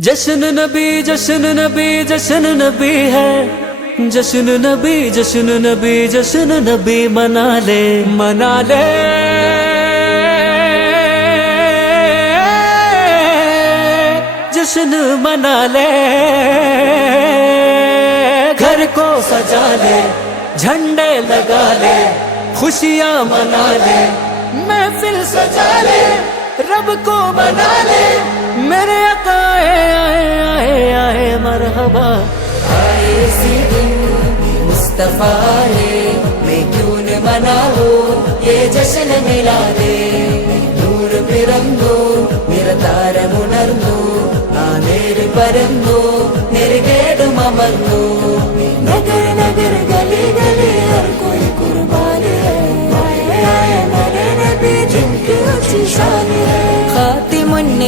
जश्न नबी जश्न नबी जश्न नबी है। जश्न नबी जश्न नबी जश्न नबी मना ले। मना ले। जश्न मना ले। घर को सजा ले झंडे लगा ले खुशियाँ मना ले। महफिल सजा ले रब को मना ले। मेरे अकाए आए आए आए मरहबा आए सी दिन मुस्तफा रे मैं क्यों न मनाओ ये जश्न मिला दे नूर पिरंदो मेरा तारा मुनर्दो आ मेरे परंदो मेरे गेड़ ममरदो नगर नगर गली गली हर कोई कुर्बान है आए आए मेरे नबी जिनकी अच्छी शान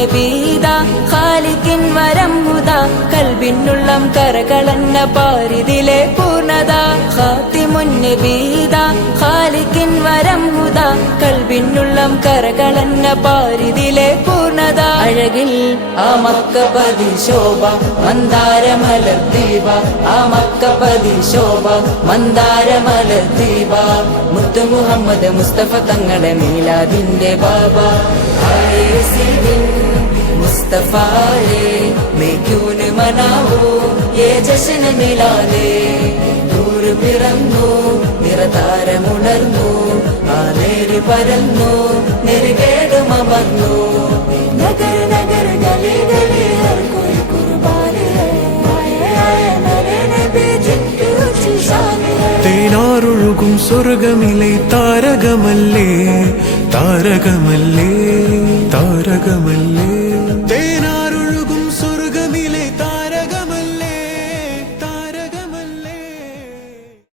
നബീദ ഖാലിക്കിൻ വരം ഹുദ കൽബിനുള്ളം കരകളന്ന പാരിതിലെ പൂർണത. ഖാത്തിമുൻ നബീദ ഖാലിക്കിൻ വരം ഹുദ കൽബിനുള്ളം കരകളന്ന പാരിതിലെ പൂർണത. അഴകിൽ ആ മക്കപതി ശോഭ മന്ദാരമല ദീപ. ആ മക്കപതി ശോഭ മന്ദാരമല ദീപ. മുത്തു മുഹമ്മദ് മുസ്തഫ തങ്ങളെ മീലാദിന്റെ ബാബ. മുസ്തഫായെ മേക്യൂന് മനാവോ ഏ ജശന മിലാലെ നൂറ് പിറന്നു നിറതാരമുണർന്നു ആ നേര് പരന്നു നെരുകേടും അമർന്നു നഗര നഗര ഗലി ഗലി ഹർ കോയി കുർബാനി തേനാറൊഴുകും സ്വർഗമിലെ താരകമല്ലേ താരകമല്ലേ താരകമല്ലേ